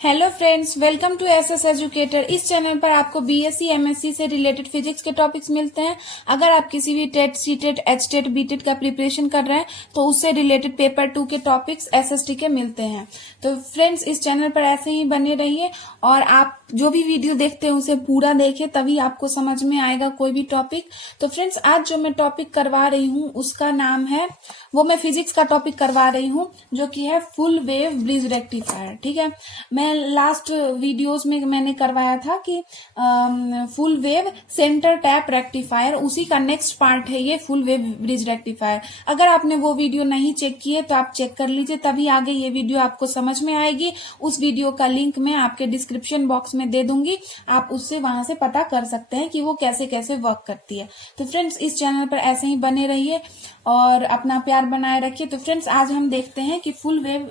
Hello friends, welcome to SS educator. इस channel पर आपको बीएससी एमएससी से रिलेटेड फिजिक्स के टॉपिक्स मिलते हैं। अगर आप किसी भी टेट सीटेट एचटेट बीटेट का प्रिपरेशन कर रहे हैं तो उससे रिलेटेड पेपर 2 के टॉपिक्स एसएसटी के मिलते हैं। तो फ्रेंड्स, इस चैनल पर ऐसे ही बने रहिए और आप जो भी वीडियो देखते हैं उसे पूरा देखें, तभी आपको समझ में आएगा कोई भी टॉपिक। तो फ्रेंड्स, आज जो मैं टॉपिक करवा रही हूँ उसका नाम है, वो मैं फिजिक्स का टॉपिक करवा रही हूँ जो कि है फुल वेव ब्रिज रेक्टिफायर। ठीक है, मैं लास्ट वीडियोस में मैंने करवाया था कि full wave centre tap rectifier, उसी का नेक्स्ट पार्ट है ये फुल वेव ब्रिज रेक्टिफायर। अगर आपने वो वीडियो नहीं चेक किए तो आप चेक कर लीजिए, तभी आगे ये वीडियो आपको समझ में आएगी। उस वीडियो का लिंक मैं आपके डिस्क्रिप्शन बॉक्स में दे दूंगी, आप उससे वहां से पता कर सकते हैं कि वो कैसे कैसे वर्क करती है। तो फ्रेंड्स, इस चैनल पर ऐसे ही बने रहिए और अपना प्यार बनाए रखिए। तो फ्रेंड्स, आज हम देखते हैं कि फुल वेव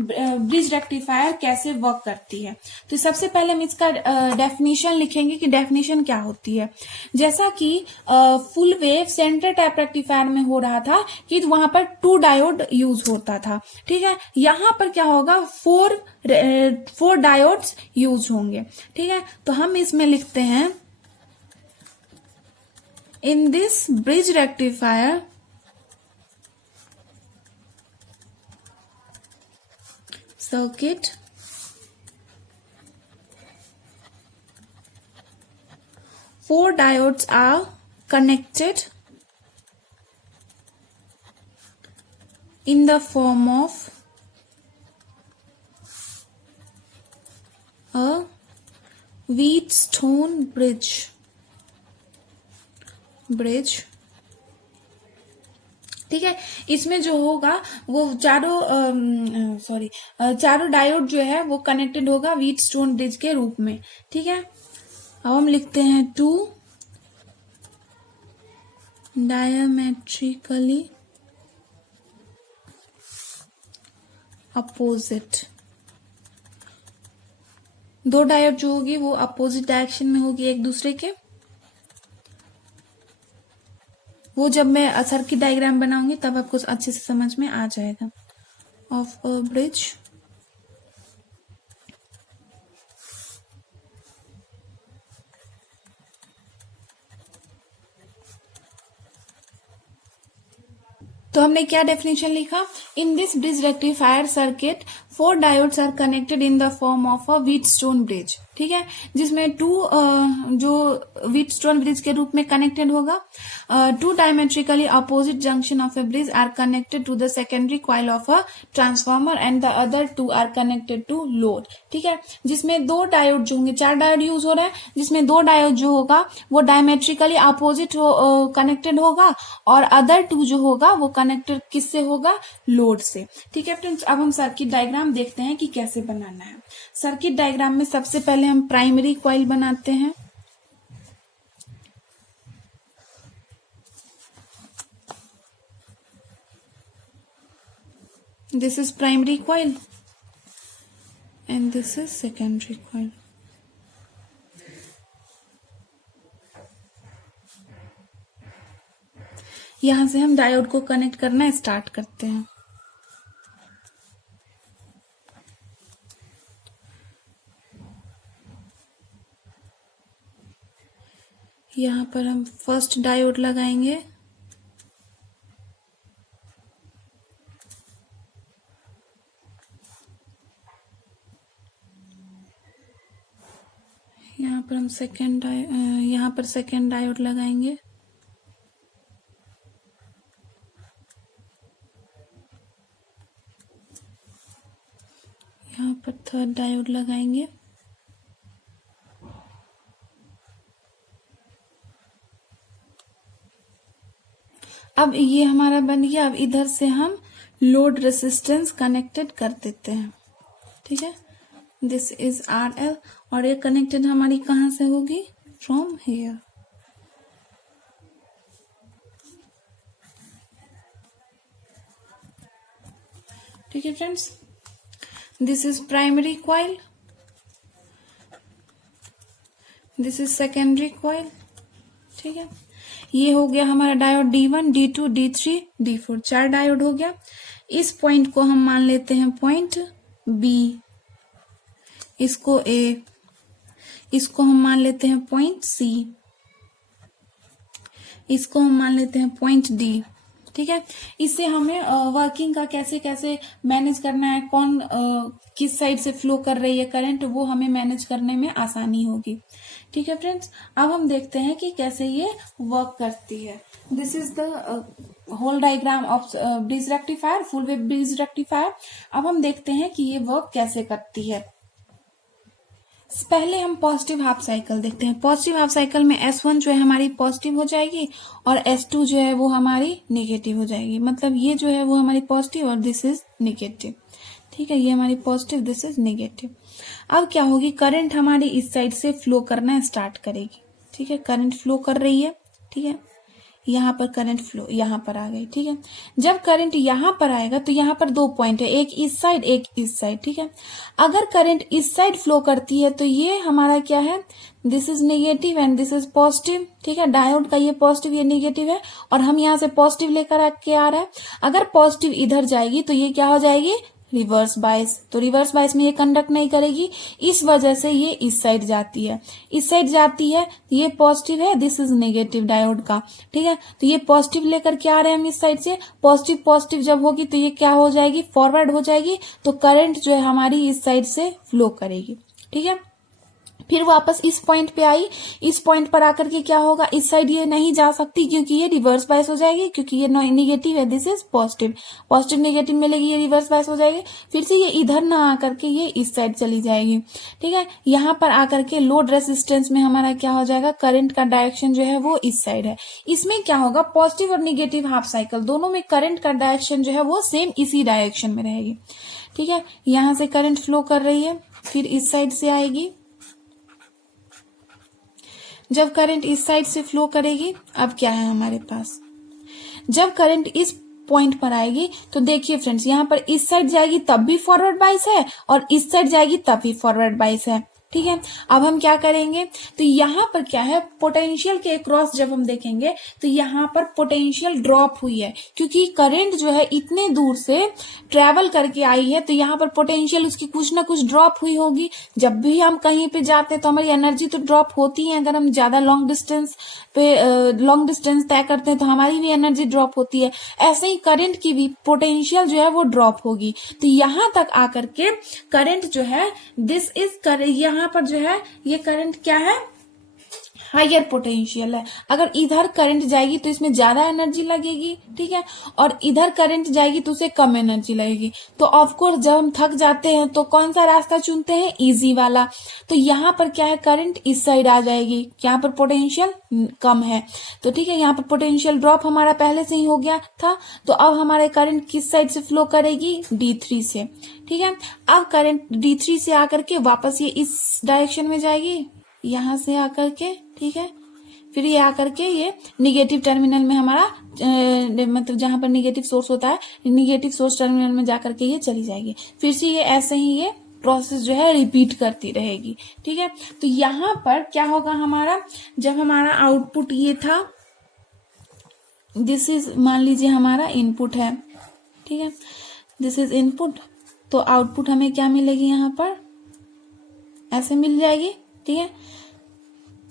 ब्रिज रेक्टिफायर कैसे वर्क करती है। तो सबसे पहले हम इसका डेफिनेशन लिखेंगे कि डेफिनेशन क्या होती है। जैसा कि full wave centre tap rectifier में हो रहा था कि वहां पर 2 डायोड यूज होता था। ठीक है, यहाँ पर क्या होगा, 4 डायोड्स यूज होंगे। ठीक है, तो हम इसमें लिखते हैं इन this bridge rectifier circuit, 4 diodes are connected in the form of a Wheatstone bridge. ठीक है, इसमें जो होगा वो चारों डायोड जो है वो कनेक्टेड होगा व्हीटस्टोन ब्रिज के रूप में। ठीक है, अब हम लिखते हैं 2 डायमेट्रिकली अपोजिट। 2 डायोड जो होगी वो अपोजिट डायरेक्शन में होगी एक दूसरे के। वो जब मैं सर्किट डायग्राम बनाऊंगी तब आपको अच्छे से समझ में आ जाएगा। ऑफ अ ब्रिज तो हमने क्या डेफिनेशन लिखा, in this bridge rectifier circuit 4 diodes are connected in the form of a Wheatstone bridge. ठीक है, जिसमें 2 जो व्हीटस्टोन ब्रिज के रूप में कनेक्टेड होगा। 2 diametrically opposite junction of a bridge are connected to the secondary coil of a transformer and the other 2 are connected to load. ठीक है, जिसमें 2 डायोड जो होंगे, 4 डायोड यूज हो रहे हैं, जिसमें 2 डायोड जो होगा वो डायमेट्रिकली अपोजिट कनेक्टेड होगा और अदर 2 जो होगा वो कनेक्टेड किससे होगा, लोड से। ठीक है फ्रेंड्स, अब हम सर्किट डायग्राम देखते हैं कि कैसे बनाना है। सर्किट डायग्राम में सबसे पहले हम प्राइमरी कॉइल बनाते हैं। This is primary coil and this is secondary coil. यहां से हम डायोड को कनेक्ट करना स्टार्ट करते हैं। यहां पर हम फर्स्ट डायोड लगाएंगे। यहाँ पर हम सेकेंड डायोड लगाएंगे। यहाँ पर थर्ड डायोड लगाएंगे। अब ये हमारा बन गया। अब इधर से हम लोड रेसिस्टेंस कनेक्टेड कर देते हैं। ठीक है, दिस इज RL और ये कनेक्टेड हमारी कहां से होगी, फ्रॉम हियर। ठीक है friends, this is primary coil, this is secondary coil. ठीक है, ये हो गया हमारा diode D1, D2, D3, D4, 4 diode हो गया। इस पॉइंट को हम मान लेते हैं पॉइंट बी। इसको ए, इसको हम मान लेते हैं पॉइंट सी, इसको हम मान लेते हैं पॉइंट डी। ठीक है, इससे हमें वर्किंग का कैसे कैसे मैनेज करना है, कौन किस साइड से फ्लो कर रही है करंट, वो हमें मैनेज करने में आसानी होगी। ठीक है फ्रेंड्स, अब हम देखते हैं कि कैसे ये वर्क करती है। This is the whole diagram of bridge rectifier, full wave bridge rectifier. अब हम देखते हैं कि ये वर्क कैसे करती है। पहले हम पॉजिटिव हाफ साइकिल देखते हैं। पॉजिटिव हाफ साइकिल में S1 जो है हमारी पॉजिटिव हो जाएगी और S2 जो है वो हमारी नेगेटिव हो जाएगी। मतलब ये जो है वो हमारी पॉजिटिव और दिस इज नेगेटिव। ठीक है, ये हमारी पॉजिटिव, दिस इज नेगेटिव। अब क्या होगी, करंट हमारी इस साइड से फ्लो करना स्टार्ट करेगी। ठीक है, करंट फ्लो कर रही है। ठीक है, यहाँ पर करंट फ्लो यहाँ पर आ गई। ठीक है, जब करंट यहाँ पर आएगा तो यहाँ पर 2 पॉइंट है, एक इस साइड एक इस साइड। ठीक है, अगर करंट इस साइड फ्लो करती है तो ये हमारा क्या है, this is negative and this is positive. ठीक है, डायोड का ये पॉजिटिव ये नेगेटिव है और हम यहाँ से पॉजिटिव लेकर आके आ रहा है। अगर पॉजिटिव इधर जाएगी तो ये क्या हो जाएगी, रिवर्स बायस। तो रिवर्स बायस में ये कंडक्ट नहीं करेगी, इस वजह से ये इस साइड जाती है। इस साइड जाती है, ये पॉजिटिव है, दिस इज नेगेटिव डायोड का। ठीक है, तो ये पॉजिटिव लेकर के आ रहे हैं हम इस साइड से। पॉजिटिव पॉजिटिव जब होगी तो ये क्या हो जाएगी, फॉरवर्ड हो जाएगी। तो करंट जो है हमारी इस साइड से फ्लो करेगी। ठीक है, फिर वापस इस पॉइंट पे आई, इस पॉइंट पर आकर के क्या होगा, इस साइड ये नहीं जा सकती क्योंकि ये रिवर्स बायस हो जाएगी, क्योंकि ये नेगेटिव है, this is positive. Positive negative मिलेगी, ये रिवर्स बायस हो जाएगी। फिर से ये इधर ना आकर के ये इस साइड चली जाएगी। ठीक है, यहाँ पर आकर के लोड रेसिस्टेंस में हमारा क्या हो जाएगा, करंट का डायरेक्शन जो है वो इस साइड है। इसमें क्या होगा, पॉजिटिव और नेगेटिव हाफ साइकिल दोनों में करंट का डायरेक्शन जो है वो सेम इसी डायरेक्शन में रहेगी। ठीक है, यहाँ से करंट फ्लो कर रही है, फिर इस साइड से आएगी। जब करंट इस साइड से फ्लो करेगी, अब क्या है हमारे पास, जब करंट इस पॉइंट पर आएगी तो देखिए फ्रेंड्स, यहाँ पर इस साइड जाएगी तब भी फॉरवर्ड बायस है और इस साइड जाएगी तब भी फॉरवर्ड बायस है। ठीक है, अब हम क्या करेंगे, तो यहाँ पर क्या है, पोटेंशियल के अक्रॉस जब हम देखेंगे तो यहाँ पर पोटेंशियल ड्रॉप हुई है, क्योंकि करंट जो है इतने दूर से ट्रेवल करके आई है तो यहाँ पर पोटेंशियल उसकी कुछ ना कुछ ड्रॉप हुई होगी। जब भी हम कहीं पे जाते हैं तो हमारी एनर्जी तो ड्रॉप होती है, अगर हम ज्यादा लॉन्ग डिस्टेंस तय करते हैं तो हमारी भी एनर्जी ड्रॉप होती है। ऐसे ही करंट की भी पोटेंशियल जो है वो ड्रॉप होगी। तो यहाँ तक आकर के करंट जो है, दिस इज यहाँ पर जो है ये करंट क्या है, हायर पोटेंशियल है। अगर इधर करंट जाएगी तो इसमें ज्यादा एनर्जी लगेगी। ठीक है, और इधर करंट जाएगी तो उसे कम एनर्जी लगेगी। तो ऑफकोर्स जब हम थक जाते हैं तो कौन सा रास्ता चुनते हैं, इजी वाला। तो यहाँ पर क्या है, करंट इस साइड आ जाएगी, यहाँ पर पोटेंशियल कम है। तो ठीक है, यहाँ पर पोटेंशियल ड्रॉप हमारा पहले से ही हो गया था। तो अब हमारे करंट किस साइड से फ्लो करेगी, D3 से। ठीक है, अब करंट D3 से आकर के वापस ये इस डायरेक्शन में जाएगी, यहाँ से आकर के। ठीक है, फिर ये आकर के ये निगेटिव टर्मिनल में हमारा मतलब जहां पर निगेटिव सोर्स होता है, निगेटिव सोर्स टर्मिनल में जाकर के ये चली जाएगी। फिर से ये ऐसे ही ये प्रोसेस जो है रिपीट करती रहेगी। ठीक है, तो यहाँ पर क्या होगा हमारा, जब हमारा आउटपुट ये था, दिस इज मान लीजिए हमारा इनपुट है। ठीक है, दिस इज इनपुट, तो आउटपुट हमें क्या मिलेगी, यहाँ पर ऐसे मिल जाएगी। ठीक है,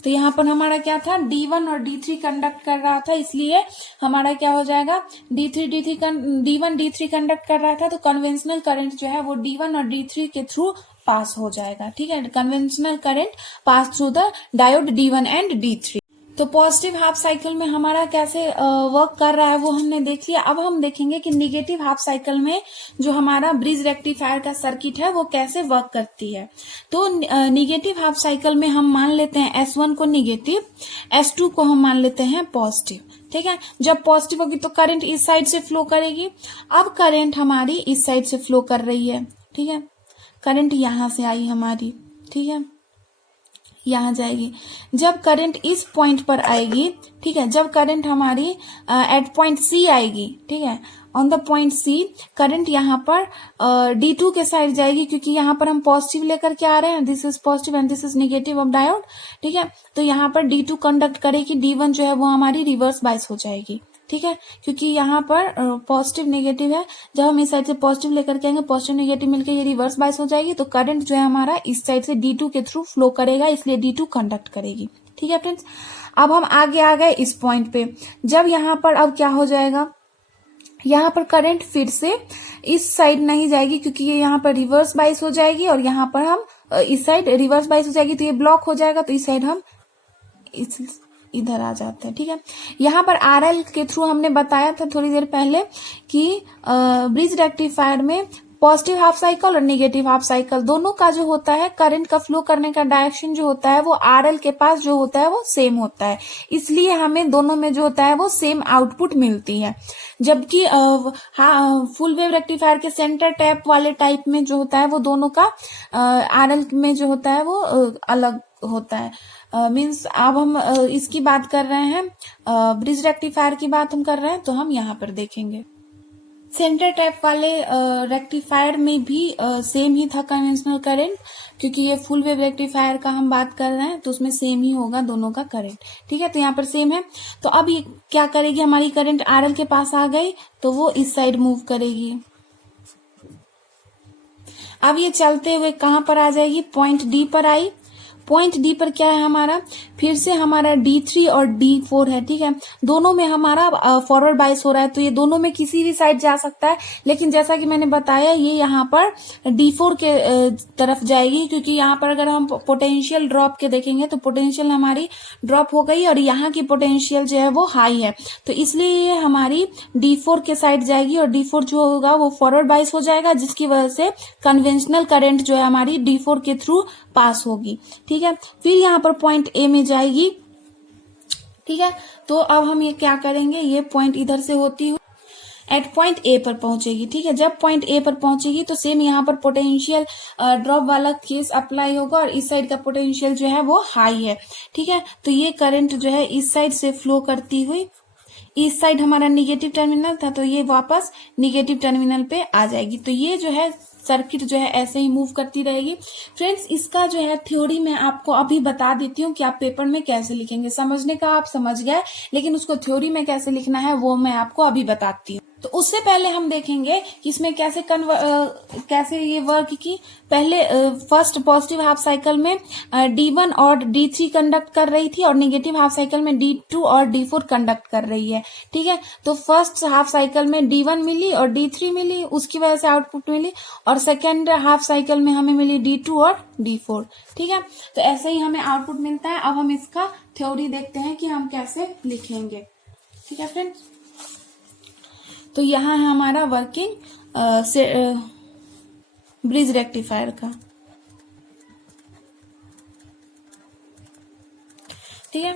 तो यहाँ पर हमारा क्या था, D1 और D3 कंडक्ट कर रहा था, इसलिए हमारा क्या हो जाएगा, D1 D3 कंडक्ट कर रहा था तो कन्वेंशनल करंट जो है वो D1 और D3 के थ्रू पास हो जाएगा। ठीक है, conventional current pass through the diode D1 and D3। तो पॉजिटिव हाफ साइकिल में हमारा कैसे वर्क कर रहा है वो हमने देख लिया। अब हम देखेंगे कि निगेटिव हाफ साइकिल में जो हमारा ब्रिज रेक्टिफायर का सर्किट है वो कैसे वर्क करती है। तो निगेटिव हाफ साइकिल में हम मान लेते हैं S1 को निगेटिव, S2 को हम मान लेते हैं पॉजिटिव। ठीक है, जब पॉजिटिव होगी तो करंट इस साइड से फ्लो करेगी। अब करंट हमारी इस साइड से फ्लो कर रही है। ठीक है, करंट यहां से आई हमारी। ठीक है, यहाँ जाएगी। जब करंट इस पॉइंट पर आएगी, ठीक है, जब करंट हमारी एट पॉइंट C आएगी, ठीक है, on the point C current यहाँ पर D2 के साइड जाएगी, क्योंकि यहाँ पर हम पॉजिटिव लेकर के आ रहे हैं, this is positive and this is negative of diode. ठीक है, तो यहाँ पर D2 कंडक्ट करेगी, D1 जो है वो हमारी रिवर्स बायस हो जाएगी। ठीक है, क्योंकि यहाँ पर पॉजिटिव नेगेटिव है। जब हम इस साइड से पॉजिटिव लेकर के आएंगे, पॉजिटिव नेगेटिव मिलकर ये रिवर्स बाइस हो जाएगी, तो करंट जो है हमारा इस साइड से D2 के थ्रू फ्लो करेगा, इसलिए D2 कंडक्ट करेगी। ठीक है फ्रेंड्स, अब हम आगे आ गए इस पॉइंट पे। जब यहाँ पर अब क्या हो जाएगा, यहाँ पर करंट फिर से इस साइड नहीं जाएगी, क्योंकि ये यहाँ पर रिवर्स बाइस हो जाएगी, और यहाँ पर हम इस साइड रिवर्स बाइस हो जाएगी, तो ये ब्लॉक हो जाएगा, तो इस साइड हम इधर आ जाते हैं। ठीक है, यहाँ पर RL के थ्रू हमने बताया था थोड़ी देर पहले कि ब्रिज रेक्टिफायर में पॉजिटिव हाफ साइकिल और नेगेटिव हाफ साइकिल दोनों का जो होता है करंट का फ्लो करने का डायरेक्शन जो होता है वो RL के पास जो होता है वो सेम होता है, इसलिए हमें दोनों में जो होता है वो सेम आउटपुट मिलती है। जबकि फुल वेव रेक्टिफायर के सेंटर टैप वाले टाइप में जो होता है वो दोनों का RL में जो होता है वो अलग होता है। मीन्स अब हम इसकी बात कर रहे हैं, ब्रिज रेक्टिफायर की बात हम कर रहे हैं, तो हम यहाँ पर देखेंगे सेंटर टैप वाले रेक्टिफायर में भी सेम ही था कन्वेंशनल करंट, क्योंकि ये फुल वेव रेक्टिफायर का हम बात कर रहे हैं, तो उसमें सेम ही होगा दोनों का करंट। ठीक है, तो यहाँ पर सेम है। तो अब ये क्या करेगी, हमारी करंट RL के पास आ गई, तो वो इस साइड मूव करेगी। अब ये चलते हुए कहाँ पर आ जाएगी, पॉइंट D पर आई। पॉइंट D पर क्या है हमारा, फिर से हमारा D3 और D4 है। ठीक है, दोनों में हमारा फॉरवर्ड बाइस हो रहा है, तो ये दोनों में किसी भी साइड जा सकता है, लेकिन जैसा कि मैंने बताया ये यहाँ पर D4 के तरफ जाएगी, क्योंकि यहाँ पर अगर हम पोटेंशियल ड्रॉप के देखेंगे तो पोटेंशियल हमारी ड्रॉप हो गई और यहाँ की पोटेंशियल जो है वो हाई है, तो इसलिए ये हमारी D4 के साइड जाएगी, और D4 जो होगा वो फॉरवर्ड बाइस हो जाएगा, जिसकी वजह से कन्वेंशनल करंट जो है हमारी D4 के थ्रू पास होगी। ठीक है, फिर यहाँ पर पॉइंट A में जाएगी। ठीक है, तो अब हम ये क्या करेंगे, ये पॉइंट इधर से होती हुई एट पॉइंट A पर पहुंचेगी। ठीक है, जब पॉइंट A पर पहुंचेगी तो सेम यहाँ पर पोटेंशियल ड्रॉप वाला केस अप्लाई होगा, और इस साइड का पोटेंशियल जो है वो हाई है। ठीक है, तो ये करंट जो है इस साइड से फ्लो करती हुई, इस साइड हमारा निगेटिव टर्मिनल था, तो ये वापस निगेटिव टर्मिनल पे आ जाएगी। तो ये जो है सर्किट जो है ऐसे ही मूव करती रहेगी। फ्रेंड्स, इसका जो है थ्योरी मैं आपको अभी बता देती हूँ कि आप पेपर में कैसे लिखेंगे। समझने का आप समझ गए, लेकिन उसको थ्योरी में कैसे लिखना है वो मैं आपको अभी बताती हूँ। तो उससे पहले हम देखेंगे कि इसमें कैसे ये वर्क की। पहले फर्स्ट पॉजिटिव हाफ साइकिल में D1 और D3 कंडक्ट कर रही थी, और नेगेटिव हाफ साइकिल में D2 और D4 कंडक्ट कर रही है। ठीक है, तो फर्स्ट हाफ साइकिल में D1 मिली और D3 मिली, उसकी वजह से आउटपुट मिली, और सेकेंड हाफ साइकिल में हमें मिली D2 और D4। ठीक है, तो ऐसे ही हमें आउटपुट मिलता है। अब हम इसका थ्योरी देखते हैं कि हम कैसे लिखेंगे। ठीक है फ्रेंड्स, तो यहाँ है हमारा वर्किंग ब्रिज रेक्टिफायर का। ठीक है,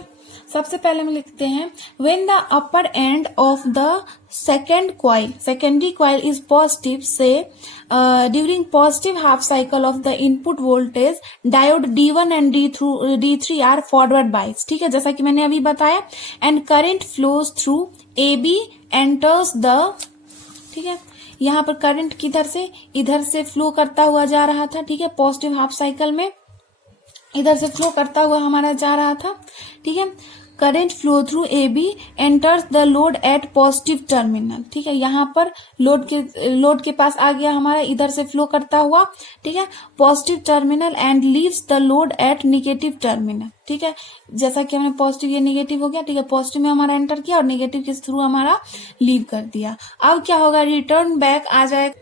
सबसे पहले हम लिखते हैं when the upper end of the secondary coil is positive, से during positive half cycle of the input voltage diode D1 and D3 are forward bias. ठीक है, जैसा कि मैंने अभी बताया, and current flows through AB enters the. ठीक है, यहाँ पर करंट किधर से, इधर से फ्लो करता हुआ जा रहा था। ठीक है, पॉजिटिव हाफ साइकिल में इधर से फ्लो करता हुआ हमारा जा रहा था। ठीक है, current flow through AB enters the load at positive terminal. ठीक है, यहाँ पर लोड के पास आ गया हमारा, इधर से फ्लो करता हुआ। ठीक है, positive terminal and leaves the load at negative terminal. ठीक है, जैसा कि हमने पॉजिटिव ये निगेटिव हो गया। ठीक है, पॉजिटिव में हमारा एंटर किया और निगेटिव के थ्रू हमारा लीव कर दिया। अब क्या होगा, रिटर्न बैक आ जाएगा,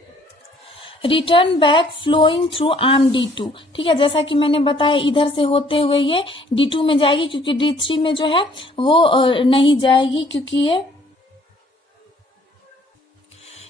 return back flowing through arm D2। ठीक है, जैसा कि मैंने बताया इधर से होते हुए ये D2 में जाएगी, क्योंकि D3 में जो है वो नहीं जाएगी, क्योंकि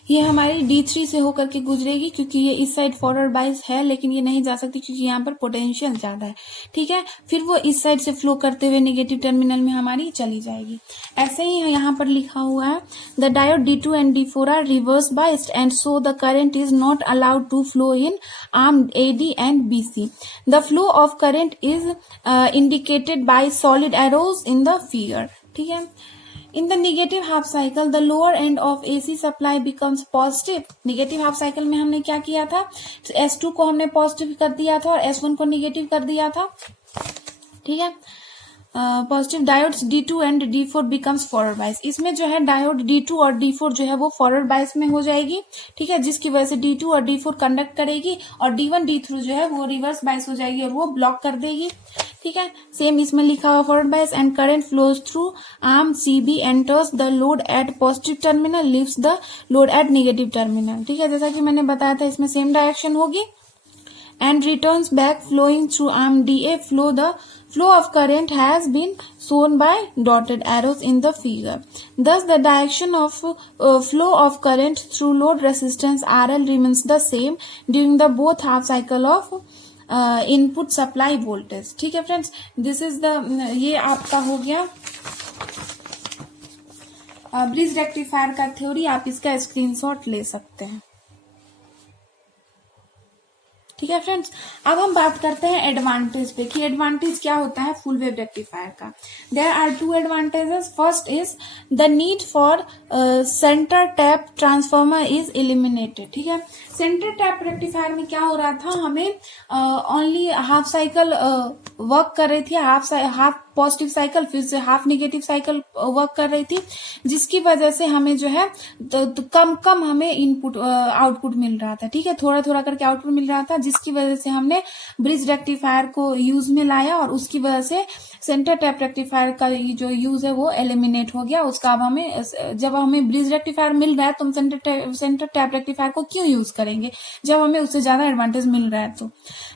ये हमारी D3 से होकर के गुजरेगी, क्योंकि ये इस साइड फॉरवर्ड बाइस है, लेकिन ये नहीं जा सकती क्योंकि यहाँ पर पोटेंशियल ज्यादा है। ठीक है, फिर वो इस साइड से फ्लो करते हुए नेगेटिव टर्मिनल में हमारी चली जाएगी। ऐसे ही यहाँ पर लिखा हुआ है the diode D2 and D4 are reverse biased and so the current is not allowed to flow in arm AD and BC। The flow of current is indicated by solid arrows in the figure. ठीक है, in the negative half cycle the lower end of AC supply becomes positive। negative half cycle में हमने क्या किया था, S2 को हमने positive कर दिया था और S1 को नेगेटिव कर दिया था। ठीक है, positive diodes D2 and D4 becomes forward bias. इसमें जो है डायोड D2 और D4 जो है वो फॉरवर्ड बायस में हो जाएगी, ठीक है, जिसकी वजह से D2 और D4 कंडक्ट करेगी और D1 D3 जो है वो रिवर्स बायस हो जाएगी और वो ब्लॉक कर देगी, ठीक है। सेम इसमें लिखा हुआ forward bias and current flows through arm CB enters the load at positive terminal, leaves the load at negative terminal, ठीक है। जैसा कि मैंने बताया था इसमें सेम डायरेक्शन होगी and returns back flowing through arm DA. Flow of current has been shown by dotted arrows in the figure. Thus the direction of flow of current through load resistance RL remains the same during the both half cycle of input supply voltage, ठीक है friends. This is the, ये आपका हो गया bridge rectifier का theory. आप इसका screenshot ले सकते हैं, ठीक है फ्रेंड्स। अब हम बात करते हैं एडवांटेज पे कि एडवांटेज क्या होता है फुल वेव रेक्टिफायर का। There are two advantages. First is the need for centre tap transformer is eliminated, ठीक है। सेंटर टैप रेक्टिफायर में क्या हो रहा था, हमें ओनली हाफ साइकिल वर्क कर रही थी, हाफ पॉजिटिव साइकिल फिर से हाफ नेगेटिव साइकिल वर्क कर रही थी, जिसकी वजह से हमें जो है तो कम हमें इनपुट आउटपुट मिल रहा था, ठीक है, थोड़ा थोड़ा करके आउटपुट मिल रहा था, जिसकी वजह से हमने ब्रिज रेक्टिफायर को यूज में लाया और उसकी वजह से सेंटर टैप रेक्टिफायर का जो यूज है वो एलिमिनेट हो गया। उसका अब हमें, जब हमें ब्रिज रेक्टिफायर मिल रहा है तो हम सेंटर टैप रेक्टिफायर को क्यों यूज करेंगे जब हमें उससे ज्यादा एडवांटेज मिल रहा है। तो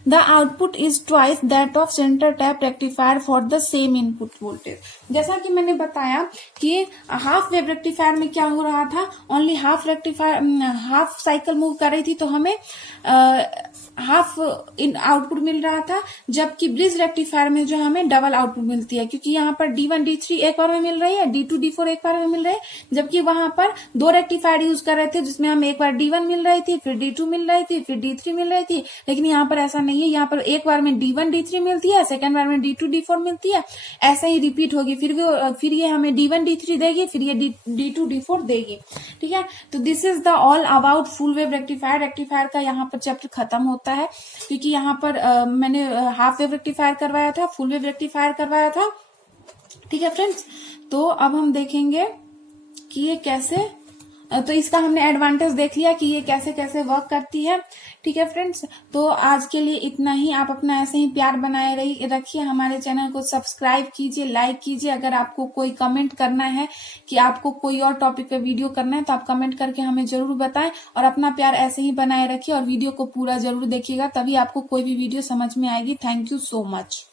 the output is twice that of centre tap rectifier for the same input voltage. जैसा कि मैंने बताया कि हाफ वेव रेक्टिफायर में क्या हो रहा था, ओनली हाफ साइकिल मूव कर रही थी तो हमें हाफ आउटपुट मिल रहा था, जबकि ब्रिज रेक्टिफायर में जो हमें डबल आउटपुट मिलती है, क्योंकि यहाँ पर D1 D3 एक बार में मिल रही है, D2 D4 एक बार में मिल रहे हैं, जबकि वहां पर दो रेक्टिफायर यूज कर रहे थे जिसमें हमें एक बार D1 मिल रही थी, फिर D2 मिल रही थी, फिर D3 मिल रही थी। लेकिन यहाँ पर ऐसा नहीं है, यहाँ पर एक बार में D1 D3 मिलती है, सेकेंड बार में D2 D4 मिलती है, ऐसा ही रिपीट होगी, फिर ये हमें D1 D3 देगी, फिर ये D2 D4 देगी, ठीक है। तो this is the all about full wave rectifier. Rectifier का यहाँ पर चैप्टर खत्म होता है, क्योंकि यहाँ पर मैंने हाफ वेव रेक्टिफायर करवाया था, फुल वेव रेक्टिफायर करवाया था, ठीक है फ्रेंड्स। तो अब हम देखेंगे कि ये कैसे, तो इसका हमने एडवांटेज देख लिया कि ये कैसे कैसे वर्क करती है, ठीक है फ्रेंड्स। तो आज के लिए इतना ही। आप अपना ऐसे ही प्यार बनाए रखिए, हमारे चैनल को सब्सक्राइब कीजिए, लाइक कीजिए। अगर आपको कोई कमेंट करना है कि आपको कोई और टॉपिक पे वीडियो करना है तो आप कमेंट करके हमें जरूर बताएं, और अपना प्यार ऐसे ही बनाए रखिए और वीडियो को पूरा जरूर देखिएगा, तभी आपको कोई भी वीडियो समझ में आएगी। Thank you so much.